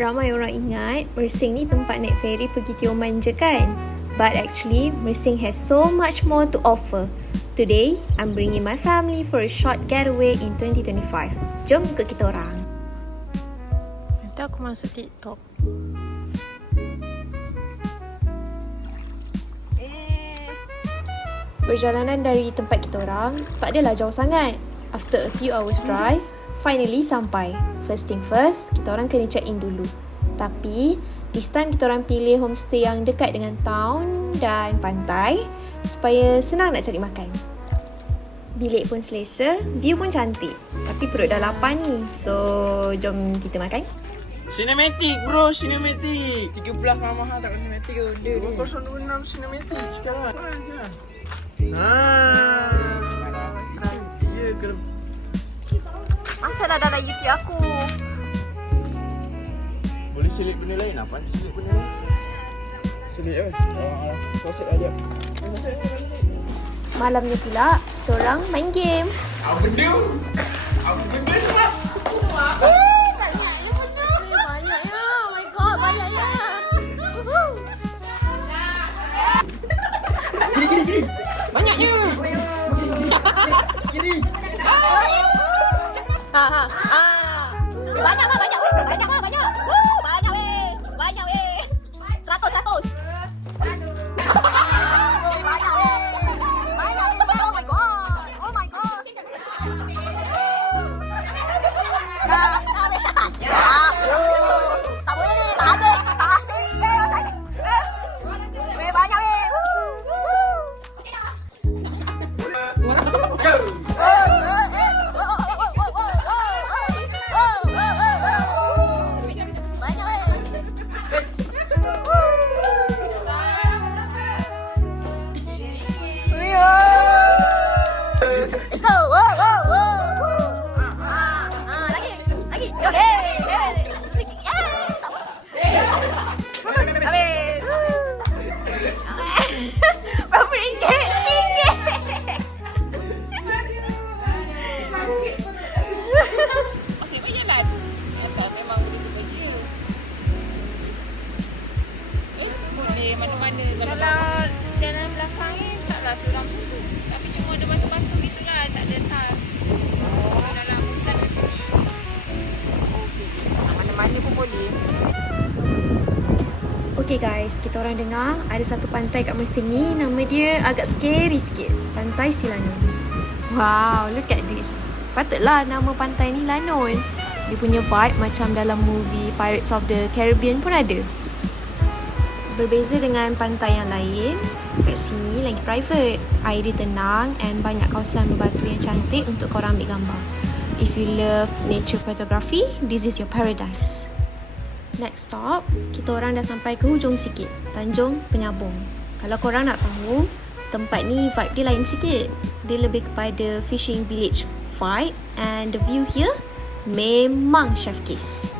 Ramai orang ingat Mersing ni tempat naik feri pergi Tioman je kan? But actually, Mersing has so much more to offer. Today, I'm bringing my family for a short getaway in 2025. Jom ikut kita orang. Nanti aku masuk TikTok. Perjalanan dari tempat kita orang tak adalah jauh sangat. After a few hours drive, finally sampai. First thing first, kita orang kena check in dulu. Tapi, this time kita orang pilih homestay yang dekat dengan town dan pantai supaya senang nak cari makan. Bilik pun selesa, view pun cantik. Tapi perut dah lapar ni. So, jom kita makan. Cinematic bro, cinematic. 13 mahal tak cinematic ke benda ni. 2026 cinematic sekarang. Ya kalau Asal dah dalam YouTube aku. boleh select benda lain apa? Select benda lain. Sulit ke? Kosek aja. Malamnya pula, kita orang main game. Apa benda? Apa benda tu mas? Banyaknya betul. Banyaknya. Oh my god, banyaknya. Kiri. Banyaknya. Kiri. Banyak weh. Banyak weh. 100. Oh my god. Tak boleh ni. Tak ada. Weh, banyak weh. Banyak weh. Let's go. Lagi. Yo, hey. Sikit. Berapa ringgit? RM1. Masih berjalan. Tak memang boleh tu je. Boleh mana-mana kalau jalan belakang ni taklah suram tu. Tapi cuma ada batu-batu gitulah, tak ada tas. Kalau dalam hutan macam ni. Mana-mana pun boleh. Okay guys, kita orang dengar ada satu pantai kat Mersing ni, nama dia agak scary sikit. Pantai Silanon. Wow, look at this. Patutlah nama pantai ni Lanon. Dia punya vibe macam dalam movie Pirates of the Caribbean pun ada. Berbeza dengan pantai yang lain, kat sini lagi private. Air dia tenang and banyak kawasan berbatu yang cantik untuk korang ambil gambar. If you love nature photography, this is your paradise. Next stop, kita orang dah sampai ke hujung sikit, Tanjung Penyabong. Kalau korang nak tahu, tempat ni vibe dia lain sikit. Dia lebih kepada fishing village vibe and the view here memang chef kiss.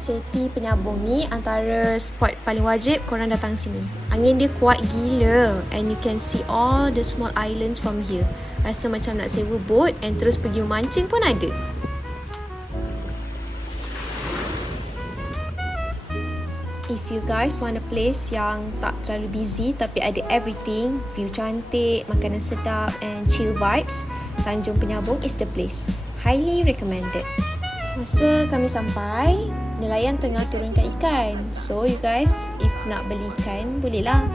Jetty Penyabong ni antara spot paling wajib korang datang sini. Angin dia kuat gila and you can see all the small islands from here. Rasa macam nak sewa boat and terus pergi memancing pun ada. If you guys want a place yang tak terlalu busy tapi ada everything, view cantik, makanan sedap and chill vibes, Tanjung Penyabong is the place. Highly recommended. Masa kami sampai, nelayan tengah turunkan ikan. So you guys, if nak beli ikan, bolehlah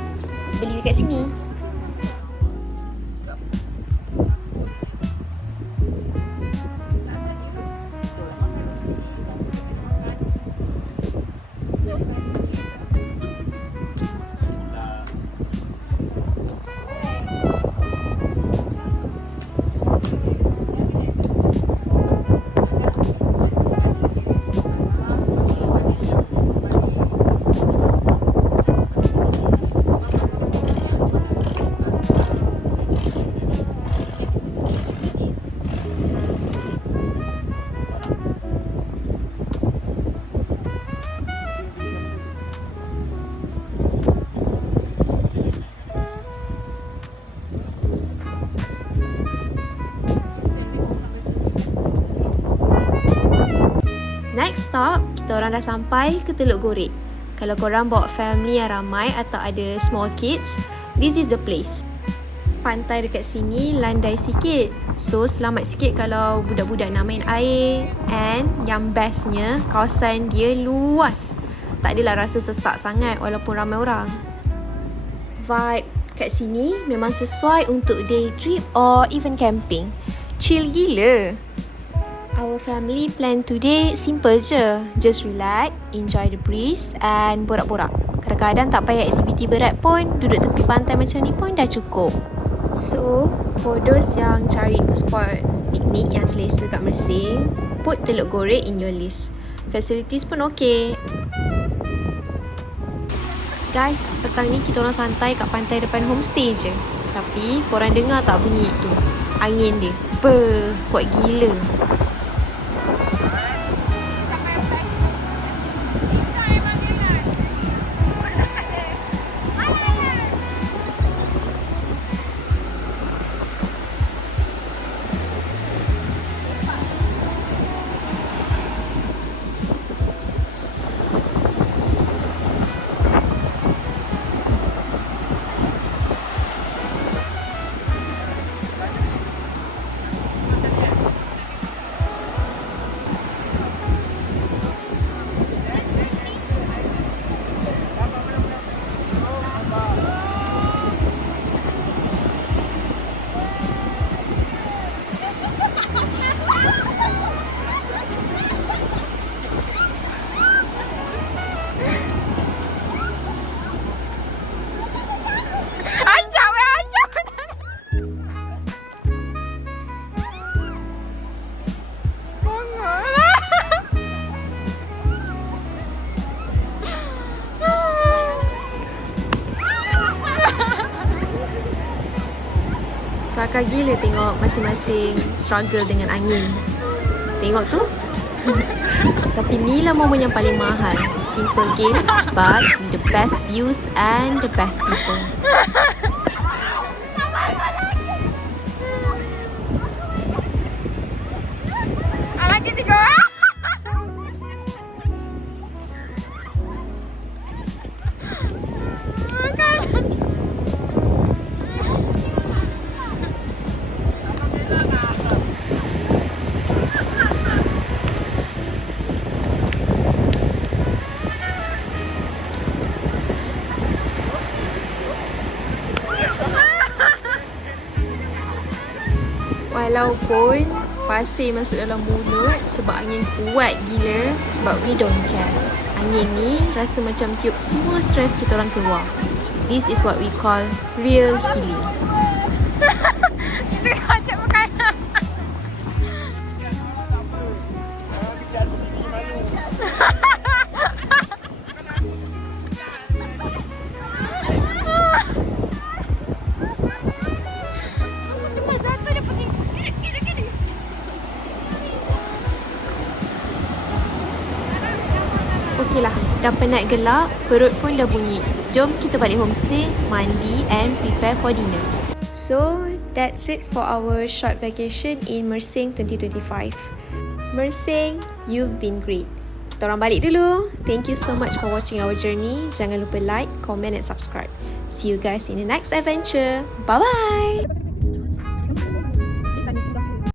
beli dekat sini. Next stop, kita orang dah sampai ke Teluk Gorek. Kalau korang bawa family yang ramai atau ada small kids, this is the place. Pantai dekat sini landai sikit, so selamat sikit kalau budak-budak nak main air. And yang bestnya, kawasan dia luas, tak adalah rasa sesak sangat walaupun ramai orang. Vibe kat sini memang sesuai untuk day trip or even camping. Chill gila. Our family plan today simple je. Just relax, enjoy the breeze and borak-borak. Kadang-kadang tak payah aktiviti berat pun, duduk tepi pantai macam ni pun dah cukup. So, for those yang cari spot piknik yang selesa kat Mersing, put Teluk Gorek in your list. Facilities pun okay. Guys, petang ni kita orang santai kat pantai depan homestay je. Tapi korang dengar tak bunyi tu? Angin dia. Kuat gila. Kelakar gila tengok masing-masing struggle dengan angin. Tengok tu. Tapi ni lah momen yang paling mahal. Simple games but with the best views and the best people. Lagi 3. Walaupun pasir masuk dalam mulut sebab angin kuat gila, but we don't care. Angin ni rasa macam tiup semua stres kita orang keluar. This is what we call real healing. Itu macam makanan. Okeylah, dah penat gelap, perut pun dah bunyi. Jom kita balik homestay, mandi and prepare for dinner. So, that's it for our short vacation in Mersing 2025. Mersing, you've been great. Kita orang balik dulu. Thank you so much for watching our journey. Jangan lupa like, comment and subscribe. See you guys in the next adventure. Bye-bye!